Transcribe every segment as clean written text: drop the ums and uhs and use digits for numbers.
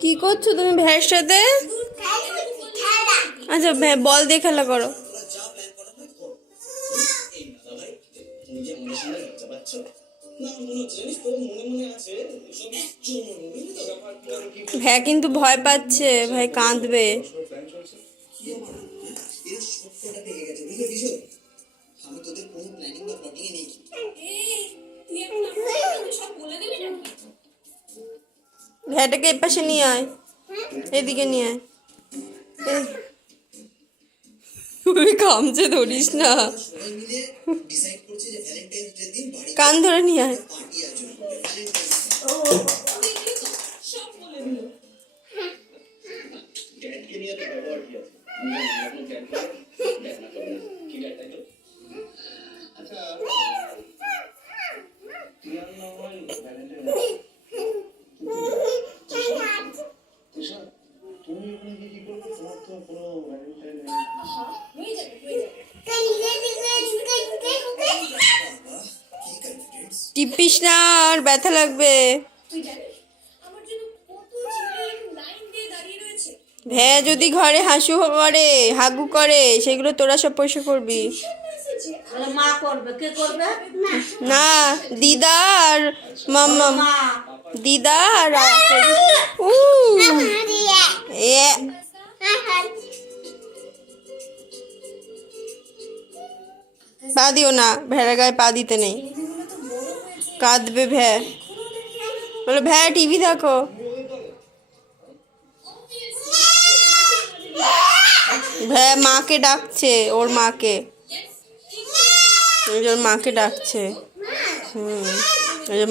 কি করছো তুমি ভ্যার সাথে? আচ্ছা বল দিয়ে খেলা করো। ভ্যা কিন্তু ভয় পাচ্ছে, ভাই কাঁদবে। ভ্যাটাকে এ পাশে নিয়ে আয়, এদিকে নিয়ে আয়। তুই কামচে ধরিস না, কান ধরে নিয়ে আয়। টিপিস না, আর ব্যথা লাগবে। ভ্যা যদি ঘরে হাসু করে, হাগু করে, সেগুলো তোরা সব পরিষ্কার করবি। মা করবে, কে করবে? না, দিদা আর মাম্মা, দিদা আর পা দিও না, ভেড়া গায়ে পা দিতে নেই, কাঁদবে ভ্যা। বলো ভ্যা টিভি দেখো। ভ্যা মাকে ডাকছে, ওর মাকে, ওর মাকে ডাকছে।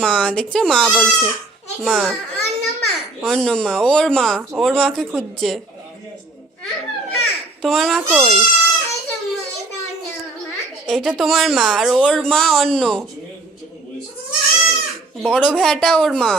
মা দেখছো, মা বলছে, মা অন্য মা, ওর মাকে খুঁজছে। তোমার মা কই? এটা তোমার মা, আর ওর মা অন্য, বড় ভ্যাটা ওর মা।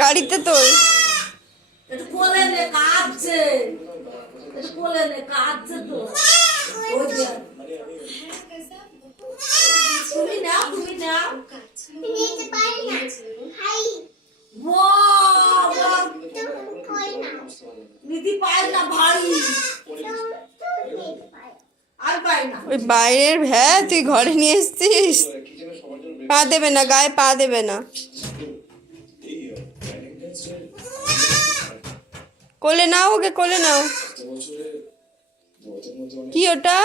গাড়িতে তোল। ওই বাইরের ভ্যা তুই ঘরে নিয়ে এসছিস। পা দেবে না, গায়ে পা দেবে না। কোলে নাও, ওকে কোলে নাও। কি ওটা?